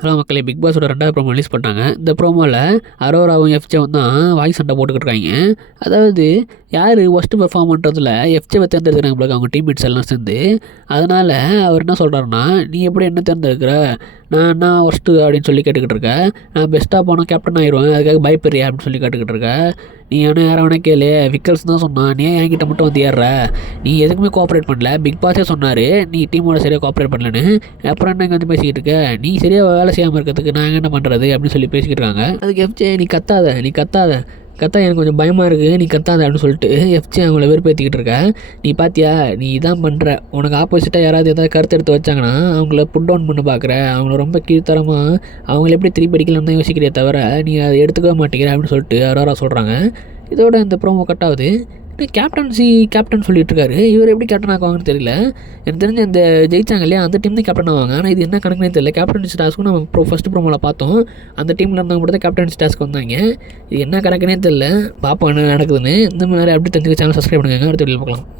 Hello மக்களே big பாஸோட ரெண்டாவது promo release பண்ணாங்க இந்த ப்ரோமோவில் அரோராவும் எஃப்ஜேவும் தான் வாய்ஸ் சண்டை போட்டுக்கிட்டு இருக்காங்க. அதாவது யார் ஒஸ்ட்டு பெர்ஃபார்ம் பண்ணுறதுல எஃப்ஜேவை தேர்ந்தெடுக்கிறாங்க அவங்க டீம்மேட்ஸ் எல்லாம் சேர்ந்து. அதனால் அவர் என்ன சொல்கிறாருன்னா நீ எப்படி என்ன தேர்ந்தெடுக்கிற? நான் என்ன ஒஸ்ட்டு அப்படின்னு சொல்லி கேட்டுக்கிட்டு இருக்கேன் நான் பெஸ்ட்டாக போனால் கேப்டன் ஆயிடுவேன். அதுக்காக பயப்படுறியா அப்படின்னு சொல்லி கேட்டுக்கிட்டு இருக்கேன் நீ என்ன யாரை வேணா கேளு. விக்கல்ஸ் தான் சொன்னான். நீ ஏன் என்கிட்ட மட்டும் வந்து ஏறுற? நீ எதுக்குமே கோஆப்ரேட் பண்ணல. பிக் பாஸே சொன்னார். நீ டீமோட சரியாக கோஆப்ரேட் பண்ணலன்னு. அப்புறம் என்ன இங்கே வந்து பேசிக்கிட்டு இருக்க? நீ சரியாக வேலை செய்யாமல் இருக்கிறதுக்கு நாங்கள் என்ன பண்ணுறது அப்படின்னு சொல்லி பேசிக்கிட்டு இருக்காங்க. அதுக்கு எஃப்ஜே நீ கத்தாத. நீ கத்தாத. கத்தா எனக்கு கொஞ்சம் பயமாக இருக்குது நீ கத்தாத அப்படின்னு சொல்லிட்டு எஃப்ஜே அவங்கள வெறுப்பேற்றிக்கிட்டு இருக்க. நீ பாத்தியா? நீ இதான் பண்ணுற உனக்கு ஆப்போசிட்டாக யாராவது ஏதாவது கருத்து எடுத்து வச்சாங்கன்னா அவங்கள புட் டவுன் பண்ண பார்க்குற அவங்கள ரொம்ப கீழ்த்தரமாக அவங்கள எப்படி திருப்பி அடிக்கலாம்னு தான் யோசிக்கிறே தவிர நீ அதை எடுத்துக்கவே மாட்டேங்கிற அப்படின்னு சொல்லிட்டு அரோரா சொல்கிறாங்க இதோட இந்த ப்ரோமோ கட் ஆகுது. கேப்டன் கேப்டன்சி கேப்டன் சொல்லிட்டு இருக்காரு இவர் எப்படி கேப்டன் ஆக்குவாங்கன்னு தெரியல. எனக்கு தெரிஞ்சு இந்த ஜெயிச்சாங்க இல்லையா அந்த டீம் தான் கேப்டன் ஆவாங்க. ஆனால் இது என்ன கணக்குனே தெரியல. கேப்டன்சி டாஸ்க்கும் நம்ம ப்ரோ ஃபஸ்ட்டு ப்ரோமோவில் பார்த்தோம். அந்த டீமில் இருந்தவங்க மட்டும் தான் கேப்டன்சி டாஸ்க் வந்தாங்க. இது என்ன கணக்குனே தெரியல. பார்ப்போம் என்ன நடக்குதுன்னு. இந்த மாதிரி அப்படி தெரிஞ்சுக்க சேனல் சப்ஸ்கிரைப் பண்ணுங்க. அடுத்த வீடியோ பார்க்கலாம்.